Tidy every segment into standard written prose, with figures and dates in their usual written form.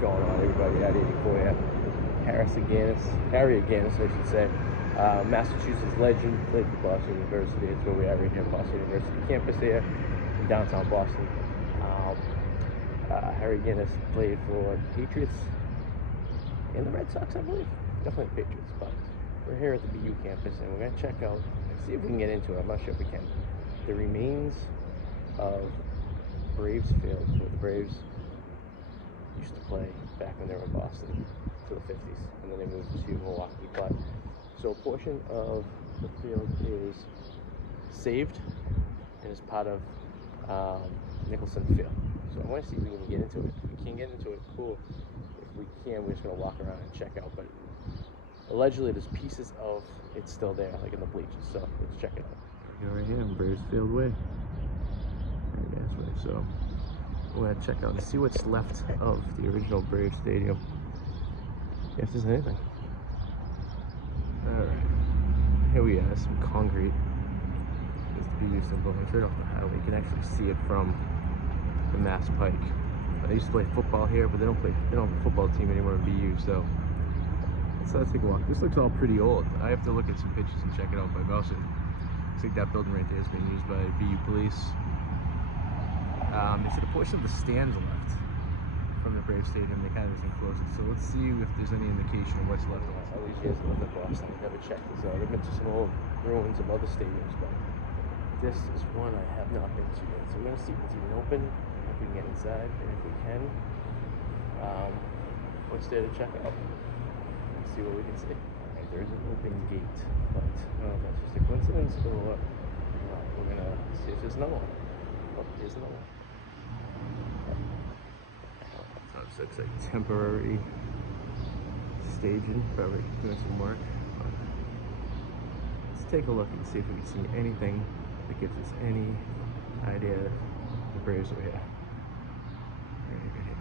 going on, everybody at 84 here? Harry Aganis, I should say. Massachusetts legend, played for Boston University. It's where we are right here, Boston University campus here in downtown Boston. Harry Aganis played for the Patriots and the Red Sox, I believe. Definitely the Patriots, but we're here at the BU campus and we're going to check out and see if we can get into it. I'm not sure if we can. The remains of Braves Field, where the Braves used to play back when they were in Boston to the 50s, and then they moved to Milwaukee. But so a portion of the field is saved and is part of Nicholson Field. So I want to see if we can get into it. If we can get into it, cool. If we can, we're just going to walk around and check out. But allegedly, there's pieces of it's still there, like in the bleachers. So let's check it out. Right here in Braves Field Way. So we're going to check out and see what's left of the original Braves Stadium. If there's anything. Alright. Here we are, some concrete. There's the BU symbol. It's right off the highway. You can actually see it from the Mass Pike. I used to play football here, but they don't have a football team anymore in BU, so let's take a walk. This looks all pretty old. I have to look at some pictures and check it out by mouse. Looks like that building right there is being used by BU police. They said a portion of the stands left from the Braves Stadium. They kind of just enclosed it. So let's see if there's any indication of what's left. All these years I lived in Boston, I never checked this out. I've been to some old ruins of other stadiums, but this is one I have not been to yet. So we're going to see if it's even open, if we can get inside, and if we can, what's there to check out. Let's see what we can see. Alright, there is an open gate, but I don't know if that's just a coincidence or what. We're going to see if there's another one. Oh, here's another one. So it's like temporary staging, probably doing some work. Let's take a look and see if we can see anything that gives us any idea the Braves are here. Right here.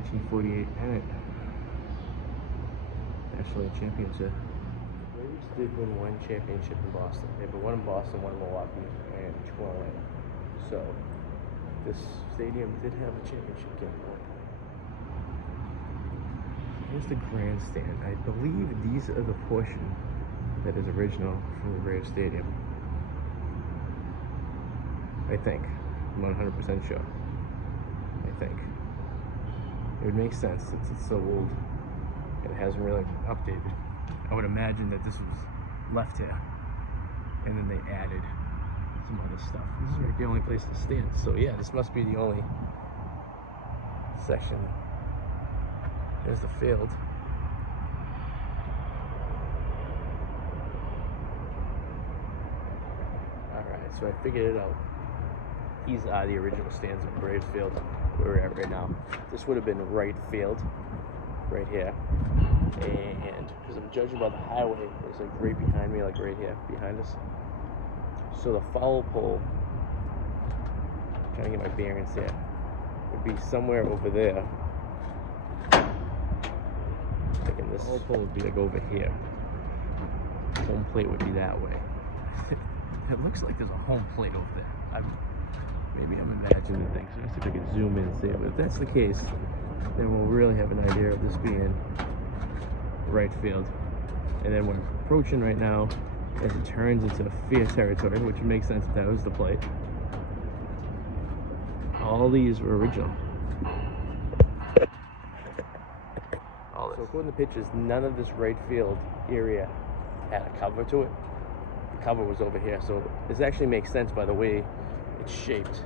1948 pennant. National League championship. The Braves did win one championship in Boston. They won one in Boston, one in Milwaukee, and two in Atlanta. So this stadium did have a championship game at one point. Here's the grandstand. I believe these are the portion that is original from the Braves Stadium. I think. I'm 100% sure. I think. It would make sense since it's so old and it hasn't really been updated. I would imagine that this was left here and then they added some other stuff. This is like the only place to stand. So yeah, this must be the only section. There's the field. Alright, so I figured it out. These are the original stands of Braves Field, where we're at right now. This would have been right field, right here. And because I'm judging by the highway, it's like right behind me, like right here, behind us. So the foul pole, I'm trying to get my bearings here, would be somewhere over there. Thinking this foul pole would be like over here. Home plate would be that way. It looks like there's a home plate over there. Maybe I'm imagining things. So let's see if I can zoom in and see it. But if that's the case, then we'll really have an idea of this being right field. And then we're approaching right now as it turns into fair territory, which would make sense if that was the plate. All these were original. So according to pictures, none of this right field area had a cover to it. The cover was over here, so this actually makes sense by the way it's shaped.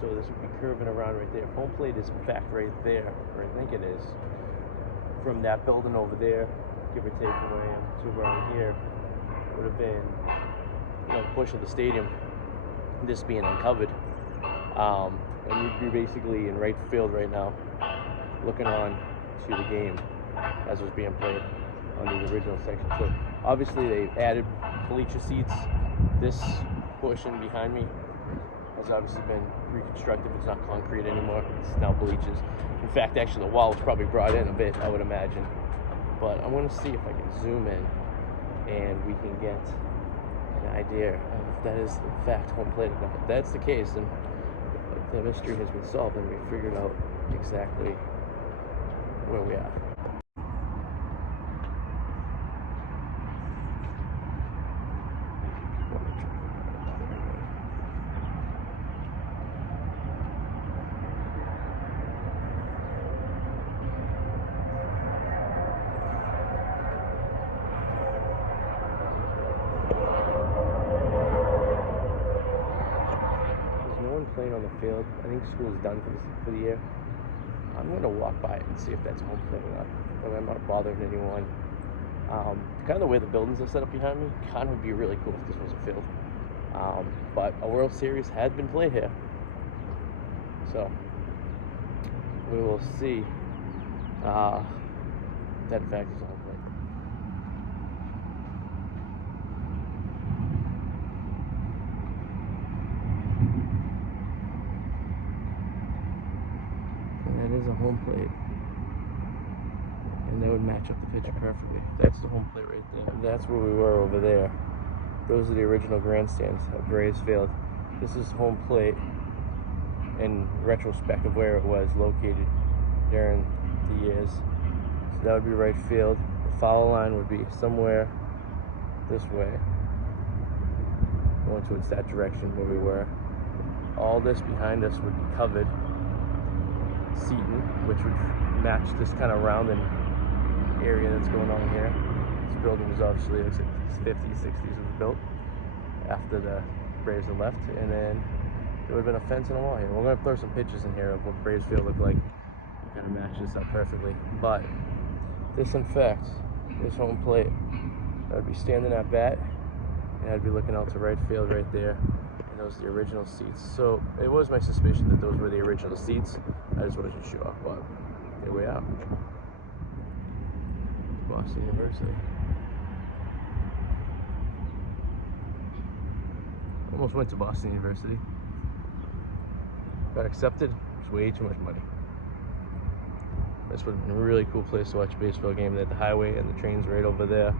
So this would be curving around right there. Home plate is in fact right there, or I think it is. From that building over there, give or take from where I am to around here, would have been, a portion of the stadium, this being uncovered. And we'd be basically in right field right now, looking on to the game as it was being played on these original sections. So obviously they added bleacher seats. This portion behind me has obviously been reconstructed. It's not concrete anymore. It's now bleachers. In fact, actually the wall was probably brought in a bit, I would imagine. But I want to see if I can zoom in and we can get an idea of if that is in fact home plate or not. If that's the case, then the mystery has been solved and we figured out exactly where we are. Playing on the field. I think school's done for the year. I'm going to walk by it and see if that's home plate or not. Whether I'm not bothering anyone. Kind of the way the buildings are set up behind me, kind of would be really cool if this was a field. But a World Series had been played here. So we will see that in fact is home plate. That is a home plate, and that would match up the picture perfectly. That's the home plate right there. That's where we were over there. Those are the original grandstands at Braves Field. This is home plate in retrospect of where it was located during the years. So that would be right field. The foul line would be somewhere this way, going towards that direction where we were. All this behind us would be covered seating, which would match this kind of rounded area that's going on here. This building was obviously, looks like 50s, 60s was built after the Braves had left, and then there would have been a fence and a wall here. We're going to throw some pictures in here of what Braves Field looked like. Kind of match this up perfectly. But this, in fact, this home plate, I would be standing at bat, and I'd be looking out to right field right there. Those are the original seats. So it was my suspicion that those were the original seats. I just wasn't sure, but here we are. Boston University. Almost went to Boston University. Got accepted. It's way too much money. This would have been a really cool place to watch a baseball game. They had the highway and the trains right over there.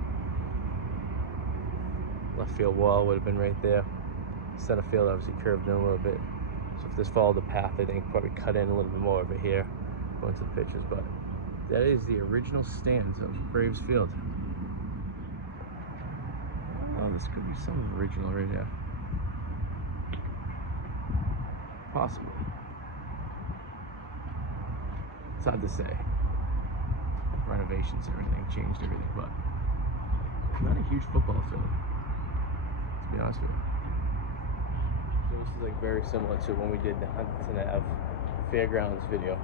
Left field wall would have been right there. Center field obviously curved in a little bit, so if this followed the path, I think probably cut in a little bit more over here going to the pitches. But that is the original stands of Braves Field. Oh, this could be some original right here, possibly. It's hard to say. Renovations, everything changed everything, but not a huge football field, to be honest with you. So this is like very similar to when we did the Huntington Ave Fairgrounds video,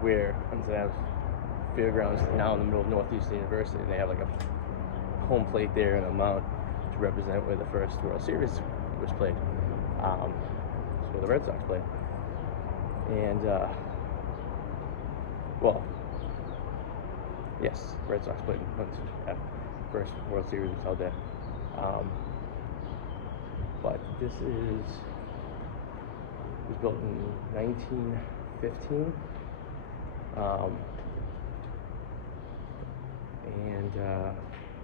where Huntington Ave Fairgrounds is now in the middle of Northeastern University, and they have like a home plate there and a mount to represent where the first World Series was played. It's where the Red Sox played. And, well, yes, Red Sox played in first World Series was held there. But this was built in 1915, and yeah,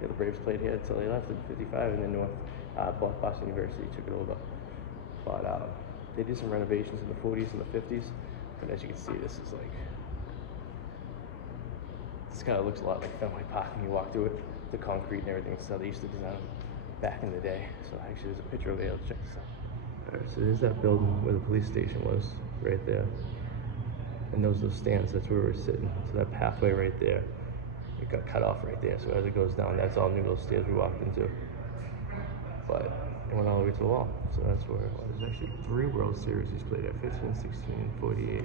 the Braves played here until they left in 55, and then Boston University took it over. But they did some renovations in the 40s and the 50s, but as you can see, this is like, this kind of looks a lot like Fenway Park when you walk through it, the concrete and everything. So they used to design them back in the day. So actually there's a picture over here. Let's check this out. Alright, so there's that building where the police station was, right there. And those are the stands, that's where we were sitting. So that pathway right there, it got cut off right there. So as it goes down, that's all new little stairs we walked into. But it went all the way to the wall. So that's where, well, there's actually 3 World Series he's played at, 15, 16, and 48.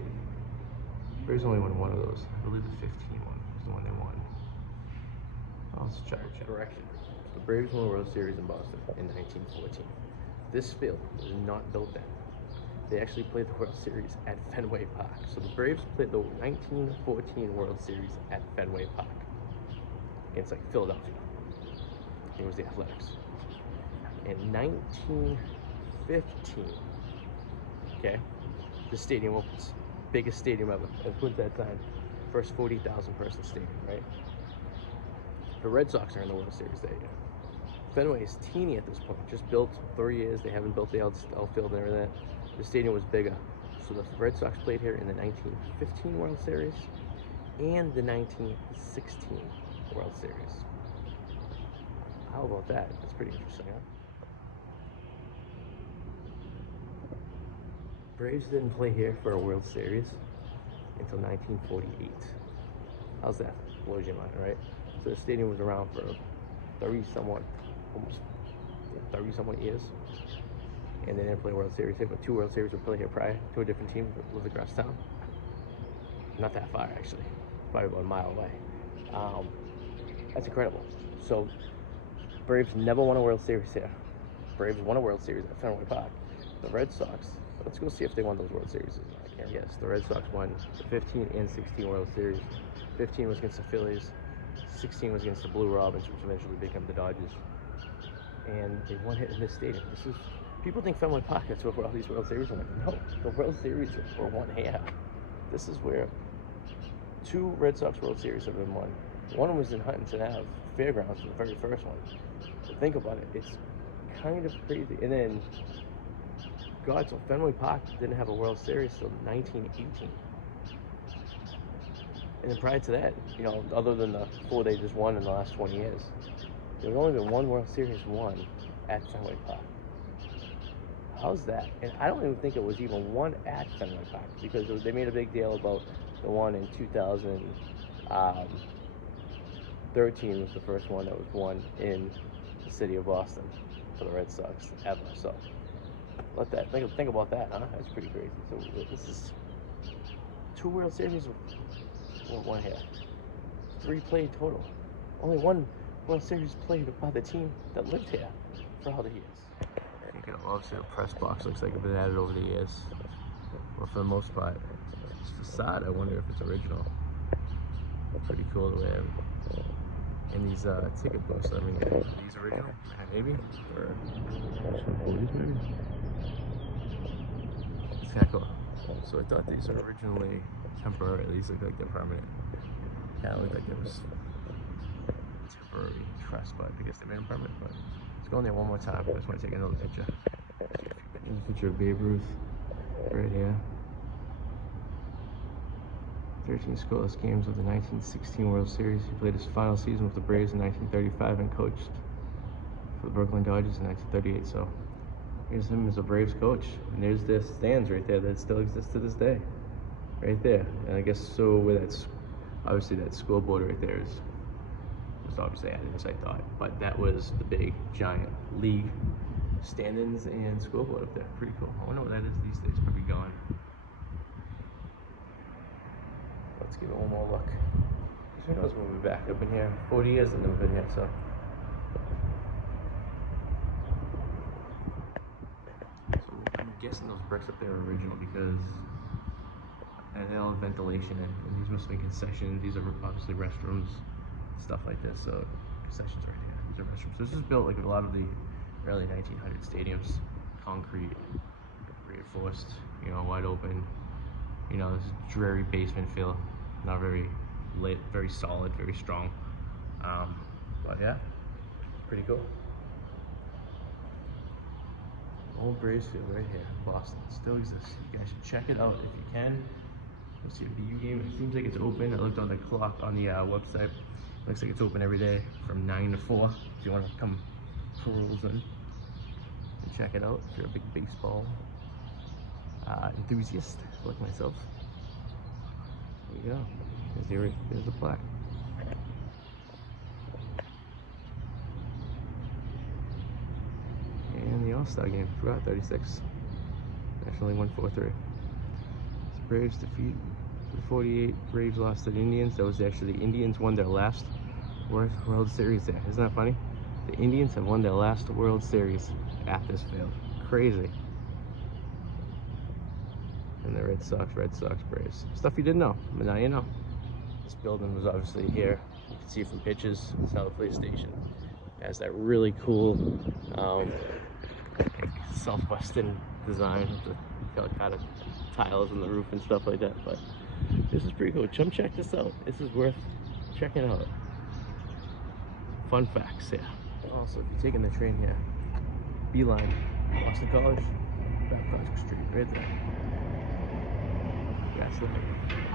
Braves only won one of those. I believe the 15 one was the one they won. Oh, let's check. Correction. The Braves won the World Series in Boston in 1914. This field was not built then. They actually played the World Series at Fenway Park. So the Braves played the 1914 World Series at Fenway Park against like Philadelphia. It was the Athletics. In 1915, okay, the stadium opens. Biggest stadium ever. At that time, first 40,000 person stadium, right? The Red Sox are in the World Series that year. Fenway is teeny at this point, just built 3 years. They haven't built the outfield and everything. the stadium was bigger. So the Red Sox played here in the 1915 World Series and the 1916 World Series. How about that? That's pretty interesting, huh? Braves didn't play here for a World Series until 1948. How's that? Blows your mind, right? So the stadium was around for 30-somewhat, almost 30-somewhat years. And they didn't play a World Series here, but 2 World Series were played here prior to a different team that lived across town. Not that far, actually. Probably about a mile away. That's incredible. So, Braves never won a World Series here. Braves won a World Series at Fenway Park. The Red Sox, let's go see if they won those World Series. I can't guess. The Red Sox won the 15 and 16 World Series. 15 was against the Phillies. 16 was against the Blue Robins, which eventually became the Dodgers. And they won it in this stadium. People think Fenway Park, that's where all these World Series are. Like, no, the World Series were won here. This is where 2 Red Sox World Series have been won. One was in Huntington Ave Fairgrounds, the very first one. So think about it, it's kind of crazy. And then, God, so Fenway Park didn't have a World Series till 1918. And then prior to that, you know, other than the 4 they just won in the last 20 years, there's only been 1 World Series won at Fenway Park. How's that? And I don't even think it was even won at Fenway Park, because they made a big deal about the one in 2013 was the first one that was won in the city of Boston for the Red Sox ever. So think about that, huh? That's pretty crazy. So this is 2 World Series won here. 3 played total. Only 1 World Series played by the team that lived here for all the years. You can obviously the press box looks like it's been added over the years. Well, for the most part, this facade, I wonder if it's original. Pretty cool the way and these ticket books, I mean, are these original? Maybe? Or 40s maybe? It's kind of cool. So I thought these are originally temporary. These look like they're permanent. Kind of look like it was temporary truss, but I guess they made them permanent. But let's go in there one more time. I just want to take another picture. Here's a picture of Babe Ruth right here. 13 scoreless games of the 1916 World Series. He played his final season with the Braves in 1935 and coached for the Brooklyn Dodgers in 1938. So here's him as a Braves coach. And there's the stands right there that still exist to this day. Right there. And I guess so where that's obviously that scoreboard right there was obviously added, as I thought. But that was the big giant league stand-ins and scoreboard up there. Pretty cool. I wonder what that is these days. Probably gone. Let's give it one more look. Who knows when we'll be back up in here? 40 years I've never been here, so. I'm guessing those bricks up there are original because they all have ventilation and these must be concessions. These are obviously restrooms, stuff like this. So concessions right here. These are restrooms. So this is built like a lot of the early 1900 stadiums, concrete, reinforced, you know, wide open. You know, this dreary basement feel, not very lit, very solid, very strong. But yeah, pretty cool. Old Braves Field right here, Boston, still exists. You guys should check it out if you can. Let's see a BU game. It seems like it's open. I looked on the clock on the website. Looks like it's open every day from 9 to 4. If you want to come peruse in and check it out, if you're a big baseball enthusiast like myself. There you go. There's the plaque. And the All-Star game, forgot 36. National League 1-4-3. Braves defeat the 48. Braves lost to the Indians. That was actually the Indians won their last World Series there. Isn't that funny? The Indians have won their last World Series at this field. Crazy. And the Red Sox, Braves. Stuff you didn't know, but now you know. This building was obviously here. You can see from pictures, South Police Station. It has that really cool Southwestern design with the kind of tiles on the roof and stuff like that. But this is pretty cool. Come check this out. This is worth checking out. Fun facts, yeah. Also, if you're taking the train here, Beeline, Boston College, That Street right there. That's right.